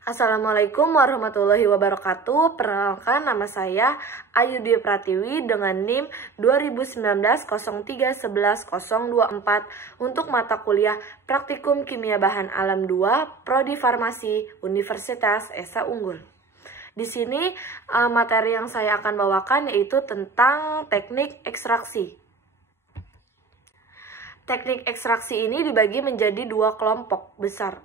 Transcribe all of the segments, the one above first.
Assalamualaikum warahmatullahi wabarakatuh. Perkenalkan, nama saya Ayu Dwi Pratiwi dengan NIM 2019-03-11-024 untuk mata kuliah Praktikum Kimia Bahan Alam 2, Prodi Farmasi, Universitas Esa Unggul. Di sini materi yang saya akan bawakan yaitu tentang teknik ekstraksi. Teknik ekstraksi ini dibagi menjadi dua kelompok besar,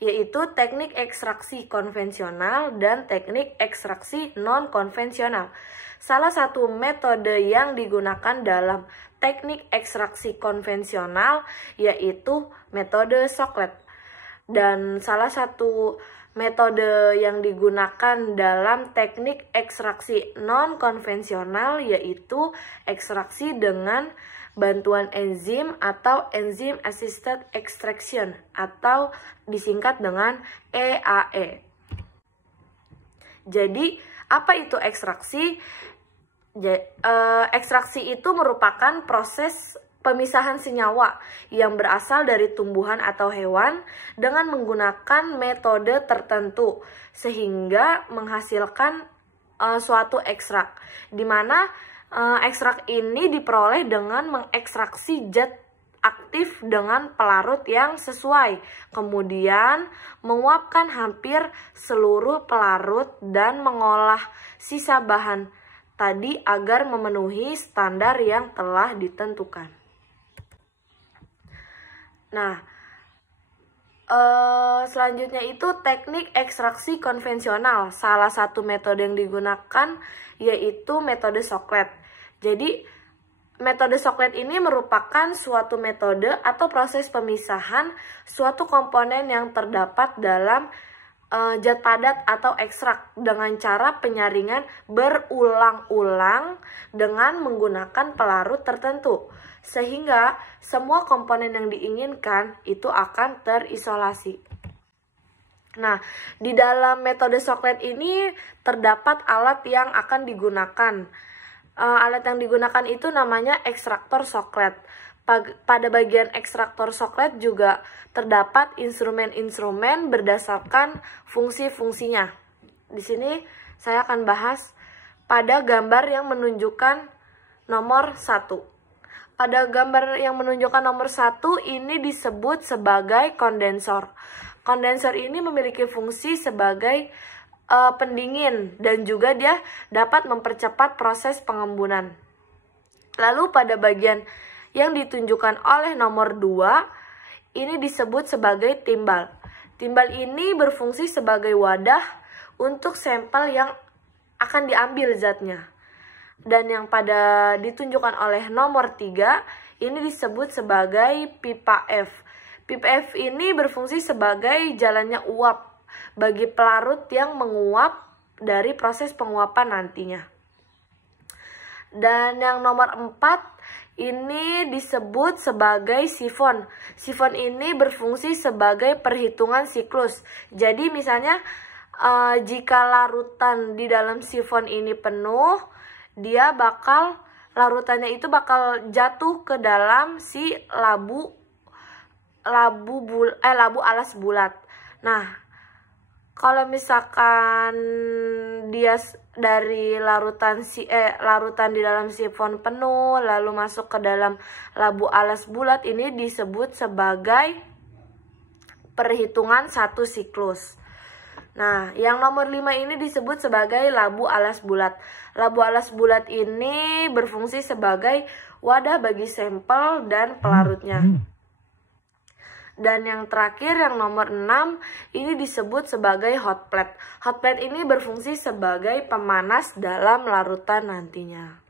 yaitu teknik ekstraksi konvensional dan teknik ekstraksi non-konvensional. Salah satu metode yang digunakan dalam teknik ekstraksi konvensional yaitu metode Soclet. Dan salah satu metode yang digunakan dalam teknik ekstraksi non-konvensional yaitu ekstraksi dengan bantuan enzim atau Enzyme Assisted Extraction atau disingkat dengan EAE. Jadi, apa itu ekstraksi? Ekstraksi itu merupakan proses pemisahan senyawa yang berasal dari tumbuhan atau hewan dengan menggunakan metode tertentu sehingga menghasilkan suatu ekstrak, di mana ekstrak ini diperoleh dengan mengekstraksi zat aktif dengan pelarut yang sesuai, kemudian menguapkan hampir seluruh pelarut dan mengolah sisa bahan tadi agar memenuhi standar yang telah ditentukan. Nah, selanjutnya itu teknik ekstraksi konvensional. Salah satu metode yang digunakan yaitu metode Soclet. Jadi, metode Soclet ini merupakan suatu metode atau proses pemisahan suatu komponen yang terdapat dalam zat padat atau ekstrak dengan cara penyaringan berulang-ulang dengan menggunakan pelarut tertentu, sehingga semua komponen yang diinginkan itu akan terisolasi. Nah, di dalam metode Soclet ini terdapat alat yang akan digunakan. Alat yang digunakan itu namanya ekstraktor Soclet. Pada bagian ekstraktor Soclet juga terdapat instrumen-instrumen berdasarkan fungsi-fungsinya. Di sini saya akan bahas pada gambar yang menunjukkan nomor 1. Pada gambar yang menunjukkan nomor 1 ini disebut sebagai kondensor. Kondensor ini memiliki fungsi sebagai pendingin dan juga dia dapat mempercepat proses pengembunan. Lalu pada bagian yang ditunjukkan oleh nomor 2 ini disebut sebagai timbal. Timbal ini berfungsi sebagai wadah untuk sampel yang akan diambil zatnya. Dan yang pada ditunjukkan oleh nomor 3 ini disebut sebagai pipa F. Pipa F ini berfungsi sebagai jalannya uap bagi pelarut yang menguap dari proses penguapan nantinya. Dan yang nomor 4 ini disebut sebagai sifon. Sifon ini berfungsi sebagai perhitungan siklus. Jadi misalnya jika larutan di dalam sifon ini penuh, larutannya itu bakal jatuh ke dalam si labu alas bulat. Nah, kalau misalkan dia dari larutan di dalam sifon penuh lalu masuk ke dalam labu alas bulat, ini disebut sebagai perhitungan satu siklus. Nah, yang nomor 5 ini disebut sebagai labu alas bulat. Labu alas bulat ini berfungsi sebagai wadah bagi sampel dan pelarutnya. Dan yang terakhir, yang nomor 6, ini disebut sebagai hot plate. Hot plate ini berfungsi sebagai pemanas dalam larutan nantinya.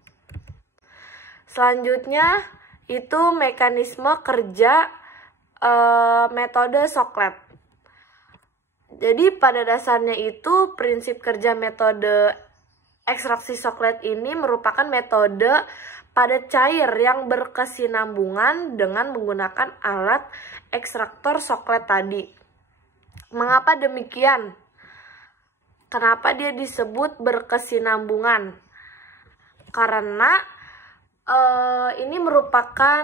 Selanjutnya, itu mekanisme kerja metode Soclet. Jadi pada dasarnya itu prinsip kerja metode ekstraksi Soclet ini merupakan metode padat cair yang berkesinambungan dengan menggunakan alat ekstraktor Soclet tadi. Mengapa demikian? Kenapa dia disebut berkesinambungan? Karena ini merupakan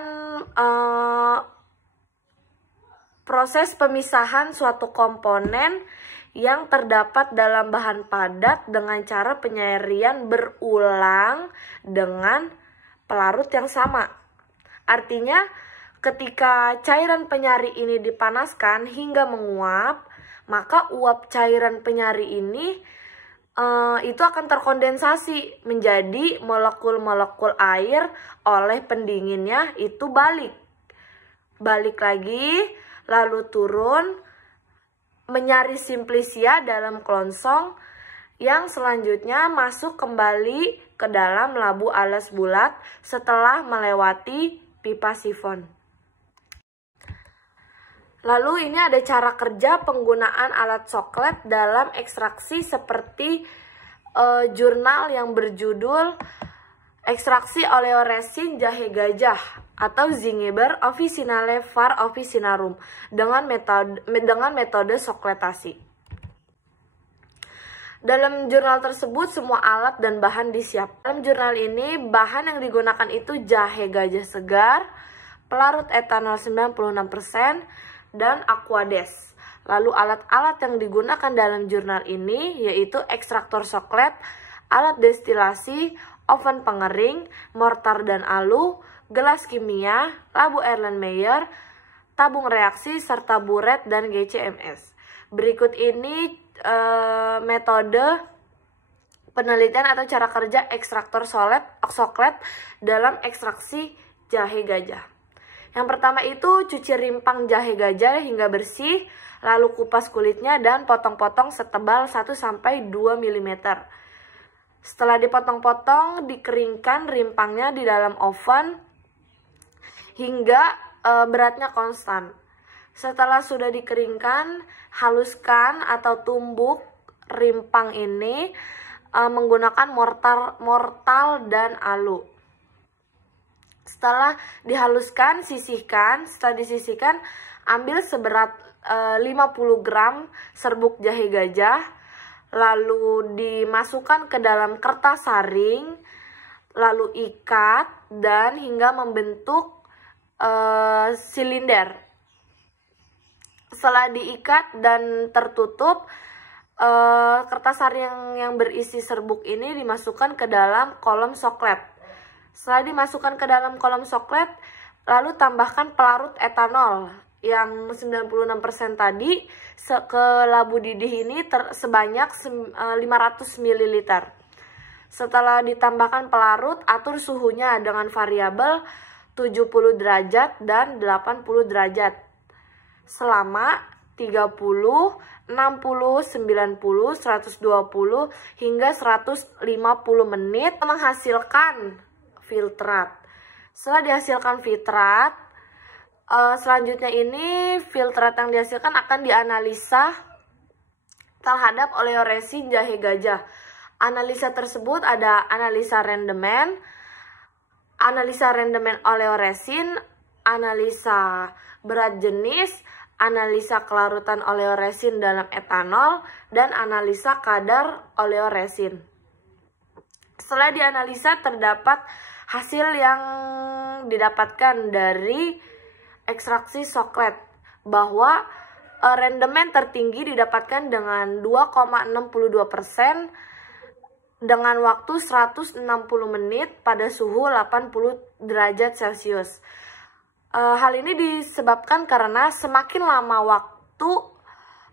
proses pemisahan suatu komponen yang terdapat dalam bahan padat dengan cara penyairan berulang dengan pelarut yang sama. Artinya, ketika cairan penyari ini dipanaskan hingga menguap, maka uap cairan penyari ini itu akan terkondensasi menjadi molekul-molekul air oleh pendinginnya itu balik lagi, lalu turun menyari simplisia dalam klongsong yang selanjutnya masuk kembali ke dalam labu alas bulat setelah melewati pipa sifon. Lalu ini ada cara kerja penggunaan alat soklet dalam ekstraksi seperti jurnal yang berjudul Ekstraksi Oleoresin Jahe Gajah atau Zingiber Officinale var Officinarum dengan metode sokletasi. Dalam jurnal tersebut semua alat dan bahan disiapkan. Dalam jurnal ini bahan yang digunakan itu jahe gajah segar, pelarut etanol 96%, dan aquades. Lalu alat-alat yang digunakan dalam jurnal ini yaitu ekstraktor soklet, alat destilasi, oven pengering, mortar dan alu, gelas kimia, labu Erlenmeyer, tabung reaksi, serta buret dan GCMS. Berikut ini metode penelitian atau cara kerja ekstraktor soklet dalam ekstraksi jahe gajah. Yang pertama itu cuci rimpang jahe gajah hingga bersih, lalu kupas kulitnya dan potong-potong setebal 1-2 mm. Setelah dipotong-potong, dikeringkan rimpangnya di dalam oven hingga beratnya konstan. Setelah sudah dikeringkan, haluskan atau tumbuk rimpang ini menggunakan mortal dan alu. Setelah dihaluskan, sisihkan. Setelah disisihkan, ambil seberat 50 gram serbuk jahe gajah, lalu dimasukkan ke dalam kertas saring, lalu ikat dan hingga membentuk silinder. Setelah diikat dan tertutup, kertas saring yang berisi serbuk ini dimasukkan ke dalam kolom soklet. Setelah dimasukkan ke dalam kolom soklet, lalu tambahkan pelarut etanol yang 96% tadi ke labu didih ini sebanyak 500 ml. Setelah ditambahkan pelarut, atur suhunya dengan variabel 70 derajat dan 80 derajat selama 30, 60, 90, 120 hingga 150 menit menghasilkan filtrat. Setelah dihasilkan filtrat, selanjutnya ini filtrat yang dihasilkan akan dianalisa terhadap oleoresin jahe gajah. Analisa tersebut ada analisa rendemen oleoresin, analisa berat jenis, analisa kelarutan oleoresin dalam etanol, dan analisa kadar oleoresin. Setelah dianalisa terdapat hasil yang didapatkan dari ekstraksi soklet bahwa rendemen tertinggi didapatkan dengan 2,62% dengan waktu 160 menit pada suhu 80 derajat Celcius. Hal ini disebabkan karena semakin lama waktu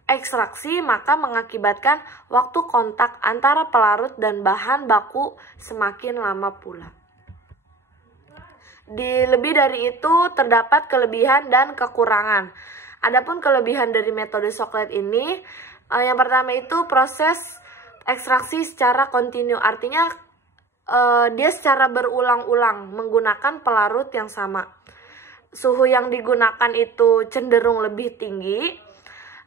ekstraksi maka mengakibatkan waktu kontak antara pelarut dan bahan baku semakin lama pula. Lebih dari itu terdapat kelebihan dan kekurangan. Adapun kelebihan dari metode soklet ini, yang pertama itu proses ekstraksi secara kontinu, artinya dia secara berulang-ulang menggunakan pelarut yang sama. Suhu yang digunakan itu cenderung lebih tinggi,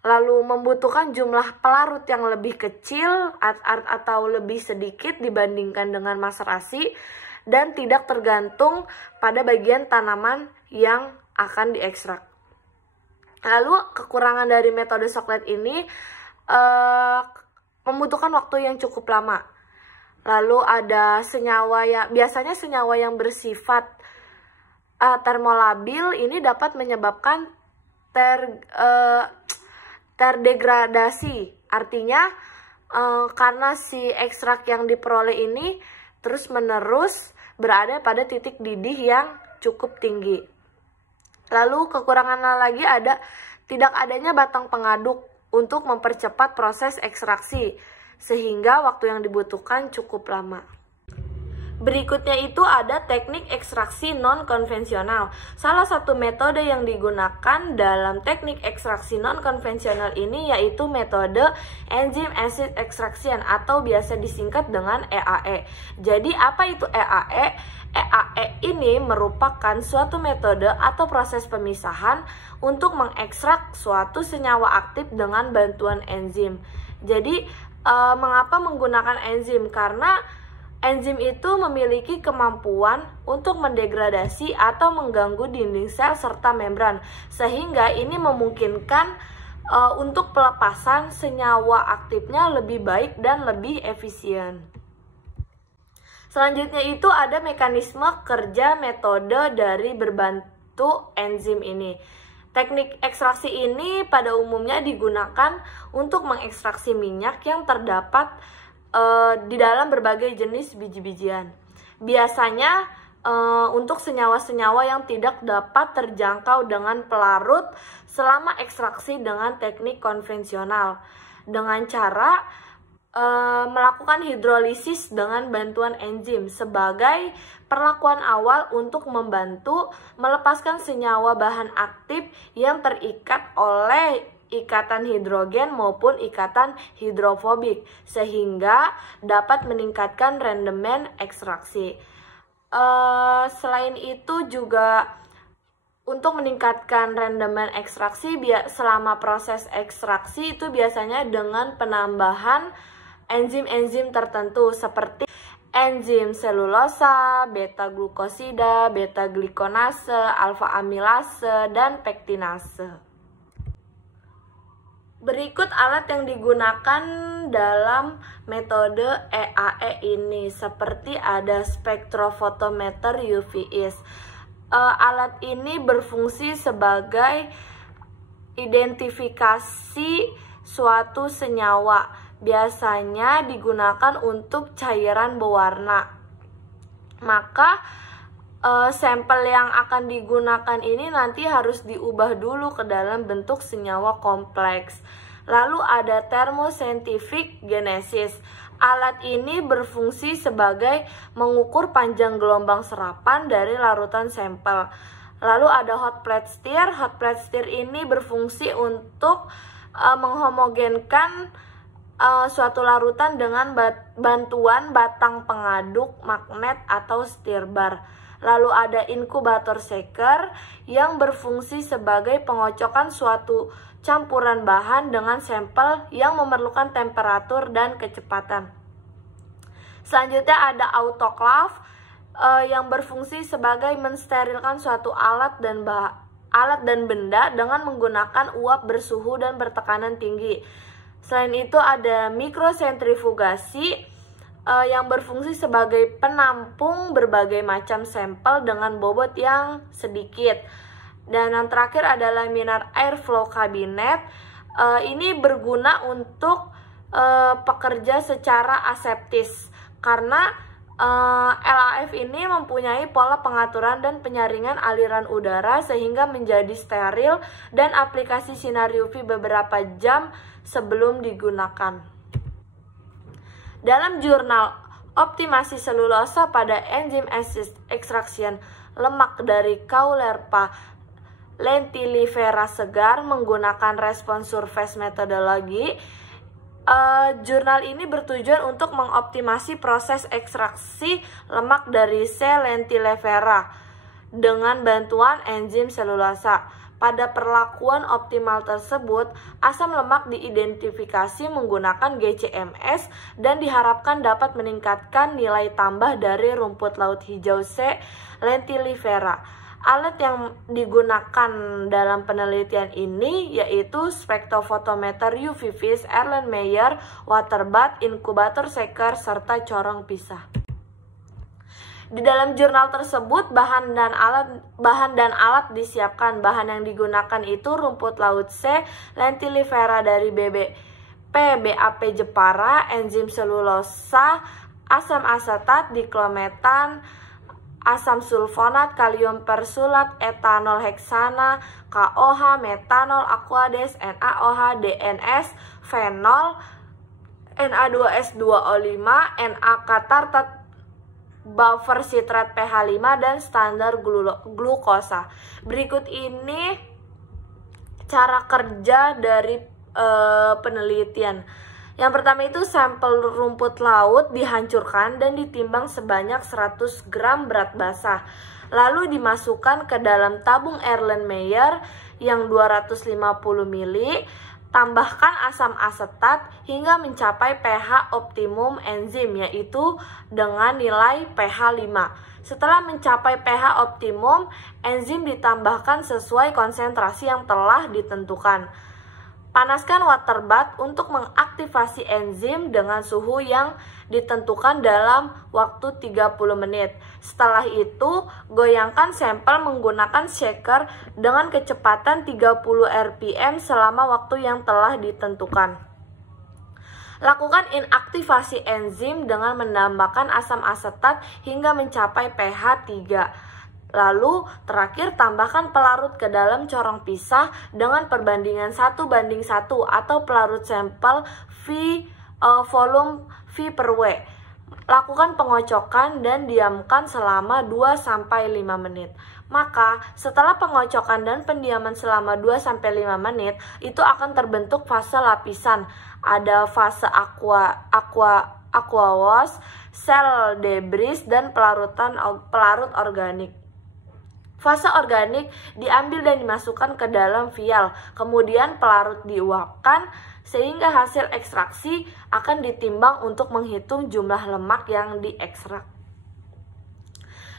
lalu membutuhkan jumlah pelarut yang lebih kecil atau lebih sedikit dibandingkan dengan maserasi, dan tidak tergantung pada bagian tanaman yang akan diekstrak. Lalu kekurangan dari metode soklet ini membutuhkan waktu yang cukup lama. Lalu ada biasanya senyawa yang bersifat termolabil ini dapat menyebabkan terdegradasi. Artinya karena si ekstrak yang diperoleh ini terus-menerus berada pada titik didih yang cukup tinggi. Lalu kekurangannya lagi ada tidak adanya batang pengaduk untuk mempercepat proses ekstraksi, sehingga waktu yang dibutuhkan cukup lama. Berikutnya itu ada teknik ekstraksi non-konvensional. Salah satu metode yang digunakan dalam teknik ekstraksi non-konvensional ini yaitu metode enzyme acid extraction atau biasa disingkat dengan EAE. Jadi apa itu EAE? EAE ini merupakan suatu metode atau proses pemisahan untuk mengekstrak suatu senyawa aktif dengan bantuan enzim. Jadi mengapa menggunakan enzim? Karena enzim itu memiliki kemampuan untuk mendegradasi atau mengganggu dinding sel serta membran, sehingga ini memungkinkan untuk pelepasan senyawa aktifnya lebih baik dan lebih efisien. Selanjutnya itu ada mekanisme kerja metode dari berbantu enzim ini. Teknik ekstraksi ini pada umumnya digunakan untuk mengekstraksi minyak yang terdapat di dalam berbagai jenis biji-bijian. Biasanya untuk senyawa-senyawa yang tidak dapat terjangkau dengan pelarut selama ekstraksi dengan teknik konvensional, dengan cara melakukan hidrolisis dengan bantuan enzim sebagai perlakuan awal untuk membantu melepaskan senyawa bahan aktif yang terikat oleh ikatan hidrogen maupun ikatan hidrofobik, sehingga dapat meningkatkan rendemen ekstraksi. Selain itu juga untuk meningkatkan rendemen ekstraksi selama proses ekstraksi itu biasanya dengan penambahan enzim-enzim tertentu seperti enzim selulosa, beta-glukosida, beta-glikonase, alfa-amilase, dan pektinase. Berikut alat yang digunakan dalam metode EAE ini, seperti ada spektrofotometer UV-IS. Alat ini berfungsi sebagai identifikasi suatu senyawa, biasanya digunakan untuk cairan berwarna. Maka sampel yang akan digunakan ini nanti harus diubah dulu ke dalam bentuk senyawa kompleks. Lalu ada thermoscientific genesis. Alat ini berfungsi sebagai mengukur panjang gelombang serapan dari larutan sampel. Lalu ada hot plate stir. Hot plate stir ini berfungsi untuk menghomogenkan suatu larutan dengan bantuan batang pengaduk magnet atau stir bar. Lalu ada inkubator shaker yang berfungsi sebagai pengocokan suatu campuran bahan dengan sampel yang memerlukan temperatur dan kecepatan. Selanjutnya ada autoclave yang berfungsi sebagai mensterilkan suatu alat dan benda dengan menggunakan uap bersuhu dan bertekanan tinggi. Selain itu ada mikrosentrifugasi yang berfungsi sebagai penampung berbagai macam sampel dengan bobot yang sedikit. Dan yang terakhir ada laminar airflow cabinet. Ini berguna untuk pekerja secara aseptis karena LAF ini mempunyai pola pengaturan dan penyaringan aliran udara sehingga menjadi steril dan aplikasi sinar UV beberapa jam sebelum digunakan. Dalam jurnal optimasi selulosa pada enzim acid extraction lemak dari Caulerpa lentilifera segar menggunakan respons surface metodologi, jurnal ini bertujuan untuk mengoptimasi proses ekstraksi lemak dari C. lentilifera dengan bantuan enzim selulosa. Pada perlakuan optimal tersebut, asam lemak diidentifikasi menggunakan GCMS dan diharapkan dapat meningkatkan nilai tambah dari rumput laut hijau C. lentilifera. Alat yang digunakan dalam penelitian ini yaitu spektrofotometer UV-VIS, Erlenmeyer, water bath, inkubator shaker, serta corong pisah. Di dalam jurnal tersebut bahan dan alat disiapkan. Bahan yang digunakan itu rumput laut C, lentilivera dari BAP Jepara, enzim selulosa, asam asetat, diklometan, asam sulfonat, kalium persulat, etanol heksana, KOH, metanol, aquades, NaOH, DNS, fenol, Na2S2O5, NaK tartat, buffer sitrat pH 5, dan standar glukosa. Berikut ini cara kerja dari penelitian. Yang pertama itu sampel rumput laut dihancurkan dan ditimbang sebanyak 100 gram berat basah. Lalu dimasukkan ke dalam tabung Erlenmeyer yang 250 ml. Tambahkan asam asetat hingga mencapai pH optimum enzim, yaitu dengan nilai pH 5. Setelah mencapai pH optimum, enzim ditambahkan sesuai konsentrasi yang telah ditentukan. Panaskan water bath untuk mengaktifasi enzim dengan suhu yang ditentukan dalam waktu 30 menit. Setelah itu, goyangkan sampel menggunakan shaker dengan kecepatan 30 rpm selama waktu yang telah ditentukan. Lakukan inaktivasi enzim dengan menambahkan asam asetat hingga mencapai pH 3. Lalu terakhir tambahkan pelarut ke dalam corong pisah dengan perbandingan 1:1 atau pelarut sampel volume V per W. Lakukan pengocokan dan diamkan selama 2-5 menit. Maka setelah pengocokan dan pendiaman selama 2-5 menit, itu akan terbentuk fase lapisan. Ada fase aqueous, sel debris, dan pelarut organik. Fase organik diambil dan dimasukkan ke dalam vial, kemudian pelarut diuapkan sehingga hasil ekstraksi akan ditimbang untuk menghitung jumlah lemak yang diekstrak.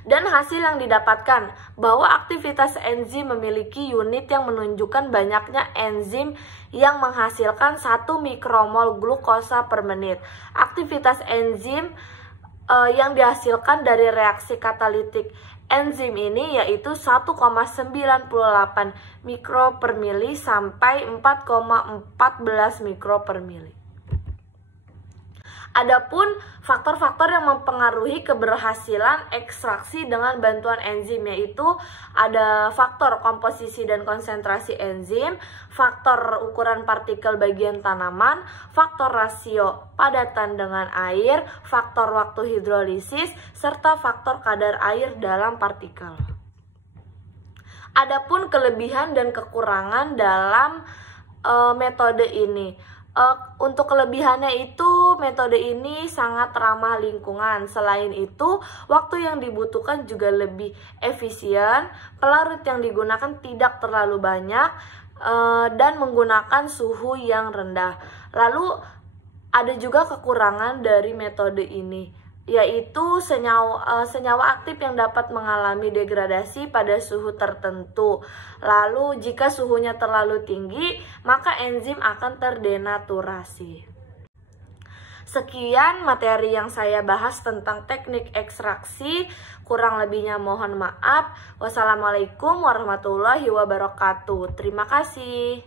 Dan hasil yang didapatkan bahwa aktivitas enzim memiliki unit yang menunjukkan banyaknya enzim yang menghasilkan 1 mikromol glukosa per menit. Aktivitas enzim yang dihasilkan dari reaksi katalitik enzim ini yaitu 1,98 mikro per mili sampai 4,14 mikro per mili. Adapun faktor-faktor yang mempengaruhi keberhasilan ekstraksi dengan bantuan enzim yaitu ada faktor komposisi dan konsentrasi enzim, faktor ukuran partikel bagian tanaman, faktor rasio padatan dengan air, faktor waktu hidrolisis, serta faktor kadar air dalam partikel. Adapun kelebihan dan kekurangan dalam metode ini. Untuk kelebihannya itu metode ini sangat ramah lingkungan. Selain itu, waktu yang dibutuhkan juga lebih efisien, pelarut yang digunakan tidak terlalu banyak, dan menggunakan suhu yang rendah. Lalu ada juga kekurangan dari metode ini, yaitu senyawa aktif yang dapat mengalami degradasi pada suhu tertentu. Lalu jika suhunya terlalu tinggi, maka enzim akan terdenaturasi. Sekian materi yang saya bahas tentang teknik ekstraksi. Kurang lebihnya mohon maaf. Wassalamualaikum warahmatullahi wabarakatuh. Terima kasih.